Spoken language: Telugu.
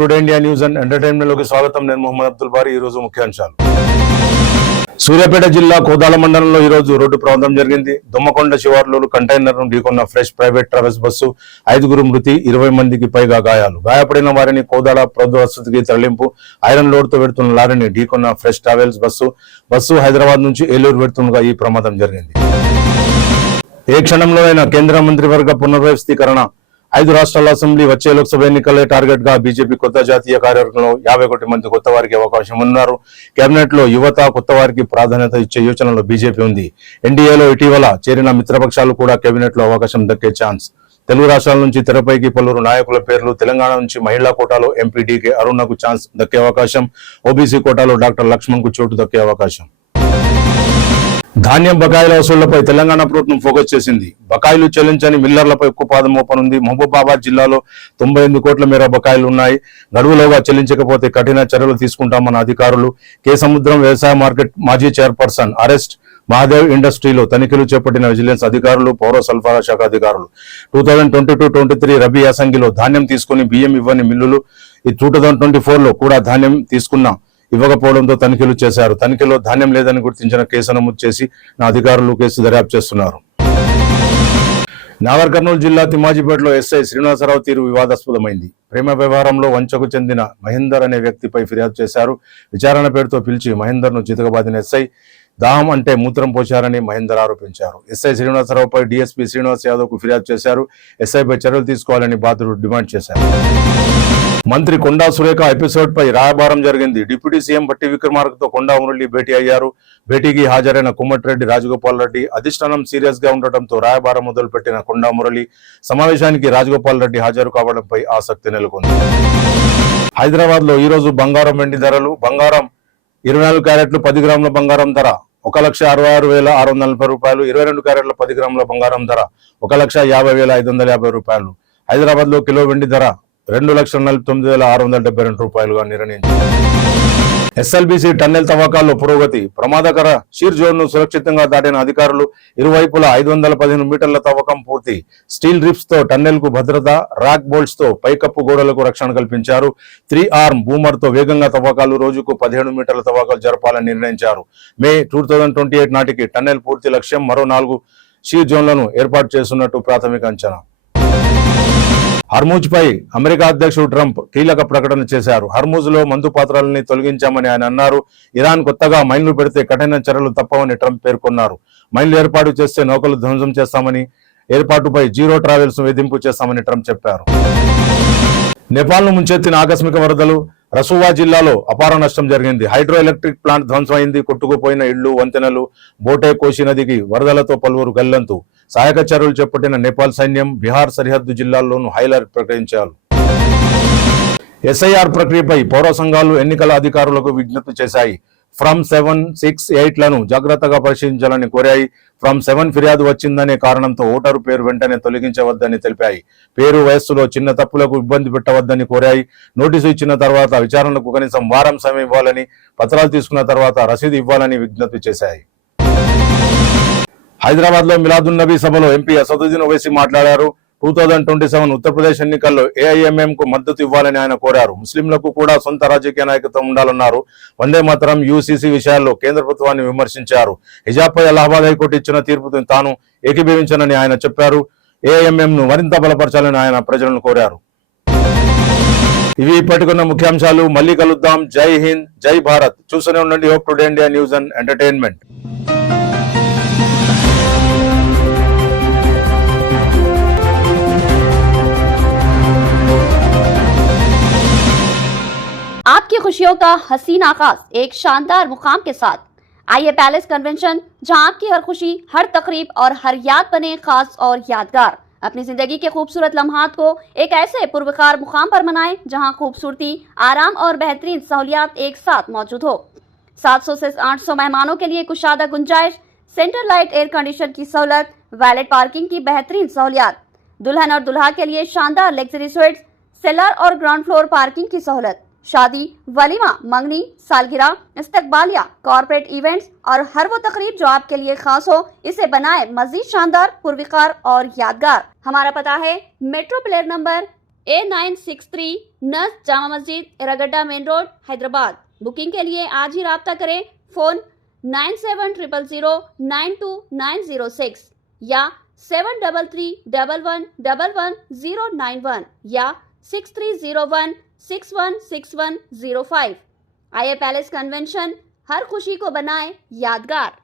Today India news and entertainment లోకి స్వాగతం. నేను మొహమ్మద్ అబ్దుల్ బారీ. ఈ రోజు ముఖ్యాంశాలు. సూర్యాపేట జిల్లా కోదాల మండలంలో ఈ రోజు రోడ్డు ప్రమాదం జరిగింది. దుమ్మకొండ శివార్లో కంటైనర్ ను ఢీకొన్న ఫ్రెష్ ప్రైవేట్ ట్రావెల్స్ బస్సు, 5 మృతి, 20 మందికి పైగా గాయాలు. గాయపడిన వారిని కోదాల ప్రభుత్వ ఆసుపత్రికి తరలింపు. ఐరన్ లోడ్ తో వెడుతున్న లారీని ఢీకొన్న ఫ్రెష్ ట్రావెల్స్ బస్సు హైదరాబాద్ నుంచి ఏలూరు వెడుతుండగా ఈ ప్రమాదం జరిగింది. ఏ క్షణంలోనైనా కేంద్ర మంత్రివర్గ పునర్వ్యవస్థీకరణ. 5 రాష్ట్రాల అసెంబ్లీ, వచ్చే లోక్సభ ఎన్నికలే టార్గెట్ గా బీజేపీ కొత్త జాతీయ కార్యవర్గంలో 51 మంది కొత్త వారికి అవకాశం ఉన్నారు. కేబినెట్ లో యువత, కొత్త వారికి ప్రాధాన్యత ఇచ్చే యోచనలో బీజేపీ ఉంది. ఎన్డీఏలో ఇటీవల చేరిన మిత్రపక్షాలు కూడా కేబినెట్ లో అవకాశం దక్కే ఛాన్స్. తెలుగు రాష్ట్రాల నుంచి తెరపైకి పలువురు నాయకుల పేర్లు. తెలంగాణ నుంచి మహిళా కోటాలో ఎంపీ డీకే అరుణకు ఛాన్స్ దక్కే అవకాశం. ఓబీసీ కోటాలో డాక్టర్ లక్ష్మణ్ కు చోటు దక్కే అవకాశం. ధాన్యం బకాయిల వసూళ్లపై తెలంగాణ ప్రభుత్వం ఫోకస్ చేసింది. బకాయిలు చెల్లించని మిల్లర్లపై ఉక్కుపాదం మోపనుంది. మహబూబాబాద్ జిల్లాలో 98 కోట్ల మేర బకాయిలు ఉన్నాయి. గడువులోగా చెల్లించకపోతే కఠిన చర్యలు తీసుకుంటామన్న అధికారులు. కే సముద్రం వ్యవసాయ మార్కెట్ మాజీ చైర్పర్సన్ అరెస్ట్. మహాదేవ్ ఇండస్ట్రీలో తనిఖీలు చేపట్టిన విజిలెన్స్ అధికారులు, పౌర సరఫరా శాఖ అధికారులు. 2022-23 రబీ యాసంగిలో ధాన్యం తీసుకుని బియ్యం ఇవ్వని మిల్లులు. ఈ 2024లో కూడా ధాన్యం ఇవ్వకపోవడంతో తనిఖీలు చేశారు. తనిఖీలో ధాన్యం లేదని గుర్తించిన కేసు నమోదు చేసి అధికారులు కేసు దర్యాప్తు చేస్తున్నారు. నాగర్ కర్నూలు జిల్లా తిమ్మాజిపేటలో ఎస్ఐ శ్రీనివాసరావు తీరు వివాదాస్పదమైంది. ప్రేమ వ్యవహారంలో వంచకు చెందిన మహేందర్ అనే వ్యక్తిపై ఫిర్యాదు చేశారు. విచారణ పేరుతో పిలిచి మహేందర్ ను చితకబాదిన ఎస్ఐ దాహం అంటే మూత్రం పోశారని మహేందర్ ఆరోపించారు. ఎస్ఐ శ్రీనివాసరావుపై డీఎస్పీ శ్రీనివాస్ యాదవ్ కు ఫిర్యాదు చేశారు. ఎస్ఐపై చర్యలు తీసుకోవాలని బాధితుడు డిమాండ్ చేశారు. మంత్రి కొండా సురేఖ ఎపిసోడ్ పై రాయబారం జరిగింది. డిప్యూటీ సీఎం బట్టి విక్రమార్కతో కొండా మురళి భేటీ అయ్యారు. భేటీకి హాజరైన కోమటిరెడ్డి రాజగోపాల్ రెడ్డి అధిష్టానం సీరియస్ గా ఉండటంతో రాయబారం మొదలుపెట్టిన కొండా మురళి సమావేశానికి రాజగోపాల్ రెడ్డి హాజరు కావడంపై ఆసక్తి నెలకొంది. హైదరాబాద్ లో ఈ రోజు బంగారం, వెండి ధరలు. బంగారం 24 క్యారెట్లు 10 గ్రాముల బంగారం ధర 1,66,640 రూపాయలు. 22 క్యారెట్ల 10 గ్రాముల బంగారం ధర 1,50,550 రూపాయలు. హైదరాబాద్ లో కిలో వెండి ధర 2,49,672 రూపాయలుగా నిర్ణయించారు. ఎస్ఎల్బీసీ టన్నెల్ తవ్వకాల్లో పురోగతి. ప్రమాదకర షీర్ జోన్ ను సురక్షితంగా దాటిన అధికారులు. ఇరువైపులా 515 మీటర్ల తవ్వకం పూర్తి. స్టీల్ రిప్స్ తో టన్నెల్ కు భద్రత. రాక్ బోల్ట్స్ తో పైకప్పు గోడలకు రక్షణ కల్పించారు. 3 ఆర్మ్ బూమర్ తో వేగంగా తవ్వకాలు. రోజుకు 17 మీటర్ల తవ్వకాలు జరపాలని నిర్ణయించారు. మే 2028 నాటికి టన్నెల్ పూర్తి లక్ష్యం. మరో 4 షీర్ జోన్లను ఏర్పాటు చేస్తున్నట్టు ప్రాథమిక అంచనా. హర్మూజ్ పై అమెరికా అధ్యక్షుడు ట్రంప్ కీలక ప్రకటన చేశారు. హర్మూజ్ లో మందు పాత్రలని తొలగించామని ఆయన అన్నారు. ఇరాన్ కొత్తగా మైన్లు పెడితే కఠిన చర్యలు తప్పవని ట్రంప్ పేర్కొన్నారు. మైన్లు ఏర్పాటు చేస్తే నౌకలు ధ్వంసం చేస్తామని, ఏర్పాటుపై జీరో ట్రావెల్స్ వేధింపు చేస్తామని ట్రంప్ చెప్పారు. నేపాల్ ను ముంచెత్తిన ఆకస్మిక వరదలు. రసువా జిల్లాలో అపార నష్టం జరిగింది. హైడ్రో ఎలక్ట్రిక్ ప్లాంట్ ధ్వంసమైంది. కొట్టుకుపోయిన ఇళ్లు, వంతెనలు. బోటే కోసి నదికి వరదలతో పలువురు గల్లంతు. సహాయక చర్యలు చేపట్టిన నేపాల్ సైన్యం. బీహార్ సరిహద్దు జిల్లాల్లోనూ హైలైట్ ప్రకటించారు. ఎస్ఐఆర్ ప్రక్రియపై పౌర సంఘాలు ఎన్నికల అధికారులకు విజ్ఞప్తి చేశాయి. ఫ్రమ్ 7, 6, 8లను జాగ్రత్తగా పరిశీలించాలని కోరాయి. ఫ్రమ్ 7 ఫిర్యాదు వచ్చిందనే కారణంతో ఓటరు పేరు వెంటనే తొలగించవద్దని తెలిపాయి. పేరు, వయస్సులో చిన్న తప్పులకు ఇబ్బంది పెట్టవద్దని కోరాయి. నోటీసు ఇచ్చిన తర్వాత విచారణకు కనీసం వారం సమయం ఇవ్వాలని, పత్రాలు తీసుకున్న తర్వాత రసీదు ఇవ్వాలని విజ్ఞప్తి చేశాయి. హైదరాబాద్ లో మిలాదున్ నబీ సభలో ఎంపీ అసదుద్దీన్ ఓవైసీ మాట్లాడారు. 2027 ఉత్తరప్రదేశ్ ఎన్నికల్లో ఏఐఎంఎం కు మద్దతు ఇవ్వాలని ఆయన కోరారు. ముస్లింలకు కూడా సొంత రాజకీయ నాయకత్వం ఉండాలన్నారు. వందే మాతరం, యూసీసీ విషయాల్లో కేంద్ర ప్రభుత్వాన్ని విమర్శించారు. హిజాబ్ పై అలహాబాద్ హైకోర్టు ఇచ్చిన తీర్పుతో తాను ఏకీభవించనని ఆయన చెప్పారు. ఏఐఎంఎం ను మరింత బలపరచాలని ఆయన ప్రజలను కోరారు. ఇవి ఇప్పటికున్న ముఖ్యాంశాలు. మళ్ళీ కలుద్దాం. జై హింద్, జై భారత్. చూస్తూనే ఉండండి hope today India news and entertainment. आपकी खुशियों का हसीन आगाज एक शानदार मुकाम के साथ। आइए पैलेस कन्वेंशन, जहां आपकी हर खुशी, हर तकरीब और हर याद बने खास और यादगार। अपनी जिंदगी के खूबसूरत लम्हात को एक ऐसे पुरवकार मुकाम पर मनाएं जहां खूबसूरती, आराम और बेहतरीन सहूलियात एक साथ मौजूद हो। 700 से 800 मेहमानों के लिए कुशादा गुंजाइश, सेंटर लाइट एयर कंडीशन की सहूलत, वैलेट पार्किंग की बेहतरीन सहूलियात, दुल्हन और दुल्हा के लिए शानदार लग्जरी स्वीट्स, सेलर और ग्राउंड फ्लोर पार्किंग की सहूलत। शादी, वलीमा, मंगनी, सालगिरह, इस्तकबालिया, कॉर्पोरेट इवेंट्स और हर वो तकरीब जो आपके लिए खास हो, इसे बनाए मजीद शानदार, पुरवकार और यादगार। हमारा पता है मेट्रो प्लेयर नंबर A963 नस Jama Masjid Erragadda main road Hyderabad. Booking के लिए आज ही राब्ता करें। फोन 9700092906 या 7331111091 या 6301616105। आइए पैलेस कन्वेंशन हर खुशी को बनाए यादगार।